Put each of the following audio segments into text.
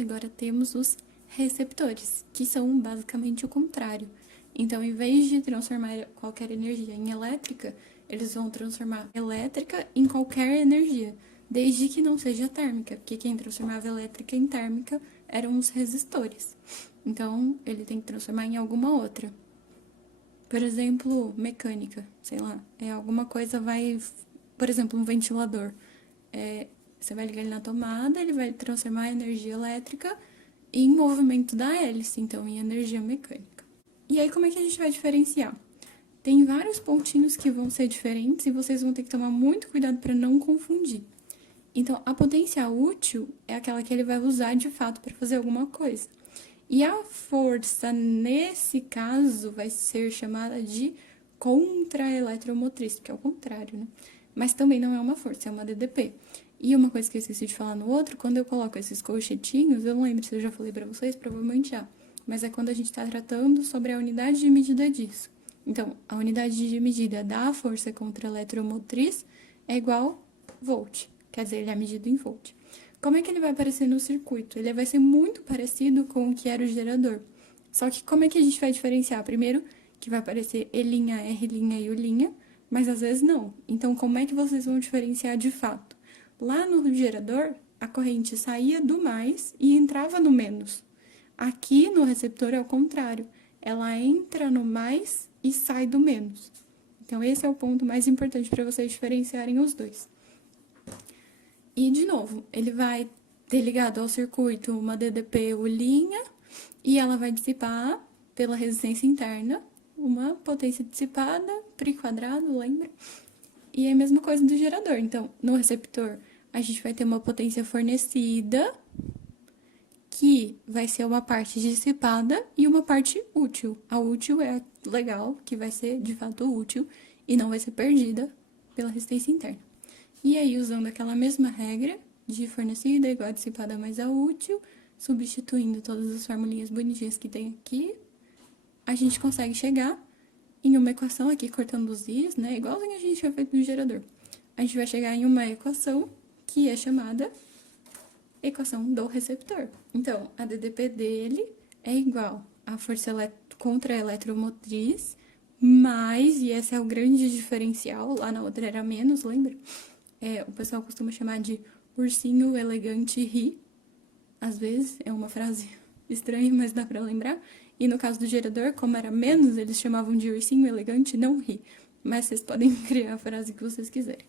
agora temos os receptores, que são basicamente o contrário. Então, em vez de transformar qualquer energia em elétrica, eles vão transformar elétrica em qualquer energia, desde que não seja térmica, porque quem transformava elétrica em térmica eram os resistores. Então, ele tem que transformar em alguma outra. Por exemplo, mecânica, sei lá, alguma coisa vai... Por exemplo, um ventilador. Você vai ligar ele na tomada, ele vai transformar a energia elétrica em movimento da hélice, então em energia mecânica. E aí, como é que a gente vai diferenciar? Tem vários pontinhos que vão ser diferentes e vocês vão ter que tomar muito cuidado para não confundir. Então, a potência útil é aquela que ele vai usar de fato para fazer alguma coisa. E a força, nesse caso, vai ser chamada de contra-eletromotriz, que é o contrário, né? Mas também não é uma força, é uma DDP. E uma coisa que eu esqueci de falar no outro, quando eu coloco esses colchetinhos, eu não lembro se eu já falei para vocês, provavelmente já, mas é quando a gente está tratando sobre a unidade de medida disso. Então, a unidade de medida da força contra-eletromotriz é igual volt, quer dizer, ele é medido em volt. Como é que ele vai aparecer no circuito? Ele vai ser muito parecido com o que era o gerador. Só que como é que a gente vai diferenciar? Primeiro, que vai aparecer E', R' e U', mas às vezes não. Então, como é que vocês vão diferenciar de fato? Lá no gerador, a corrente saía do mais e entrava no menos. Aqui no receptor é o contrário. Ela entra no mais e sai do menos. Então, esse é o ponto mais importante para vocês diferenciarem os dois. E, de novo, ele vai ter ligado ao circuito uma DDP U', e ela vai dissipar pela resistência interna uma potência dissipada, π quadrado, lembra? E é a mesma coisa do gerador. Então, no receptor, a gente vai ter uma potência fornecida, que vai ser uma parte dissipada e uma parte útil. A útil é a legal, que vai ser de fato útil e não vai ser perdida pela resistência interna. E aí, usando aquela mesma regra de fornecida igual a dissipada mais a útil, substituindo todas as formulinhas bonitinhas que tem aqui, a gente consegue chegar em uma equação aqui, cortando os i's, né? Igualzinho a gente tinha feito no gerador. A gente vai chegar em uma equação que é chamada equação do receptor. Então, a DDP dele é igual à força contra-eletromotriz, mais, e esse é o grande diferencial, lá na outra era menos, lembra? O pessoal costuma chamar de ursinho elegante ri. Às vezes, é uma frase estranha, mas dá pra lembrar. E no caso do gerador, como era menos, eles chamavam de ursinho elegante não ri. Mas vocês podem criar a frase que vocês quiserem.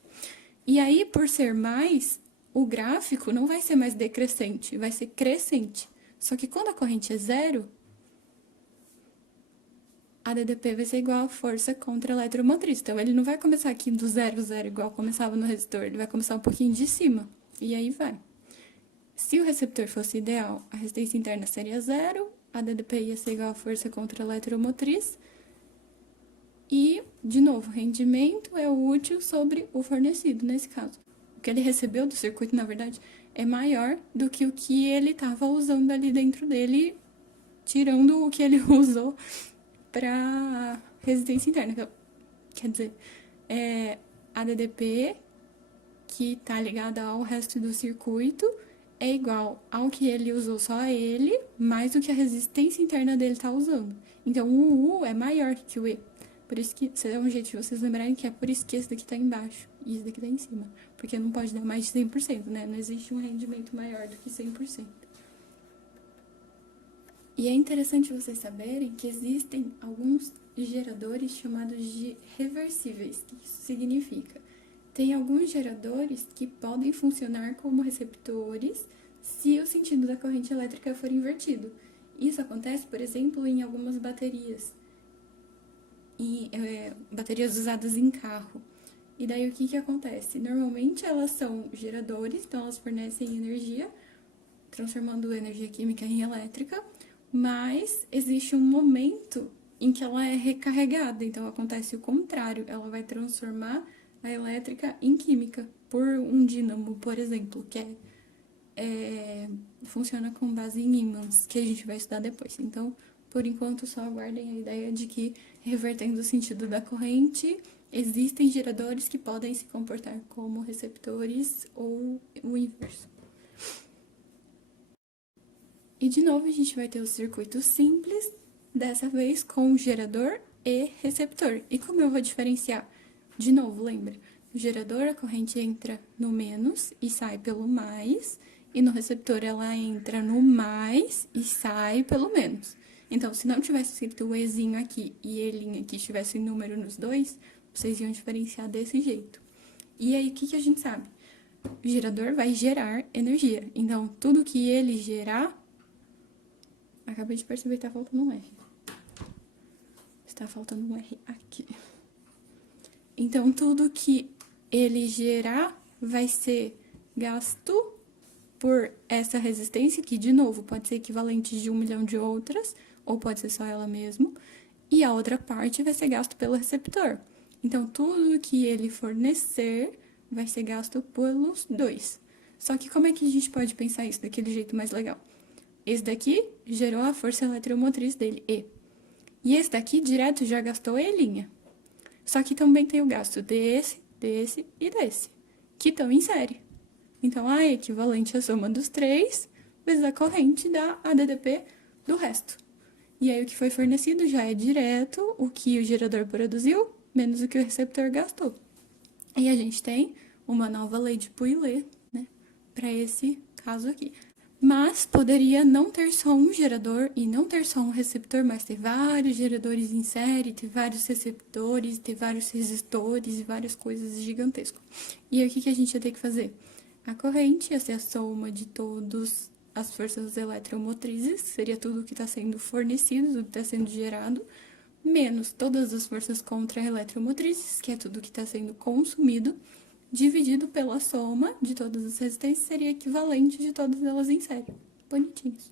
E aí, por ser mais, o gráfico não vai ser mais decrescente, vai ser crescente. Só que quando a corrente é zero, a DDP vai ser igual a força contra a eletromotriz. Então, ele não vai começar aqui do 0, 0, igual começava no resistor. Ele vai começar um pouquinho de cima. E aí vai. Se o receptor fosse ideal, a resistência interna seria 0, a DDP ia ser igual a força contra a eletromotriz. E, de novo, o rendimento é o útil sobre o fornecido, nesse caso. O que ele recebeu do circuito, na verdade, é maior do que o que ele estava usando ali dentro dele, tirando o que ele usou para resistência interna. Quer dizer, a DDP, que está ligada ao resto do circuito, é igual ao que ele usou só ele, mais do que a resistência interna dele está usando. Então, o U é maior que o E. Por isso que, é um jeito de vocês lembrarem que é por isso que esse daqui está embaixo e esse daqui está em cima. Porque não pode dar mais de 100%, né? Não existe um rendimento maior do que 100%. E é interessante vocês saberem que existem alguns geradores chamados de reversíveis. O que isso significa? Tem alguns geradores que podem funcionar como receptores se o sentido da corrente elétrica for invertido. Isso acontece, por exemplo, em algumas baterias. Baterias usadas em carro. E daí o que acontece? Normalmente elas são geradores, então elas fornecem energia, transformando energia química em elétrica, mas existe um momento em que ela é recarregada, então acontece o contrário, ela vai transformar a elétrica em química por um dínamo, por exemplo, que funciona com base em ímãs, que a gente vai estudar depois. Então, por enquanto, só aguardem a ideia de que, revertendo o sentido da corrente, existem geradores que podem se comportar como receptores ou o inverso. E de novo a gente vai ter o circuito simples, dessa vez com gerador e receptor. E como eu vou diferenciar? De novo, lembra? No gerador a corrente entra no menos e sai pelo mais, e no receptor ela entra no mais e sai pelo menos. Então, se não tivesse escrito o Ezinho aqui e Elinho aqui tivesse número nos dois, vocês iam diferenciar desse jeito. E aí, o que a gente sabe? O gerador vai gerar energia. Então, tudo que ele gerar... Acabei de perceber que tá faltando um R. Está faltando um R aqui. Então, tudo que ele gerar vai ser gasto por essa resistência, que, de novo, pode ser equivalente de 1 milhão de outras, ou pode ser só ela mesmo, e a outra parte vai ser gasto pelo receptor. Então, tudo que ele fornecer vai ser gasto pelos dois. Só que como é que a gente pode pensar isso daquele jeito mais legal? Esse daqui gerou a força eletromotriz dele, E. E esse daqui direto já gastou Elinha. Só que também tem o gasto desse e desse, que estão em série. Então, A é equivalente à soma dos três, vezes a corrente da ADDP do resto. E aí, o que foi fornecido já é direto o que o gerador produziu, menos o que o receptor gastou. E a gente tem uma nova lei de Pouillet, né, para esse caso aqui. Mas poderia não ter só um gerador e não ter só um receptor, mas ter vários geradores em série, ter vários receptores, ter vários resistores e várias coisas gigantescas. E aí, o que a gente ia ter que fazer? A corrente ia ser a soma de todas as forças eletromotrizes, seria tudo que está sendo fornecido, tudo que está sendo gerado, menos todas as forças contra-eletromotrizes, que é tudo que está sendo consumido, dividido pela soma de todas as resistências, seria equivalente de todas elas em série. Bonitinhos.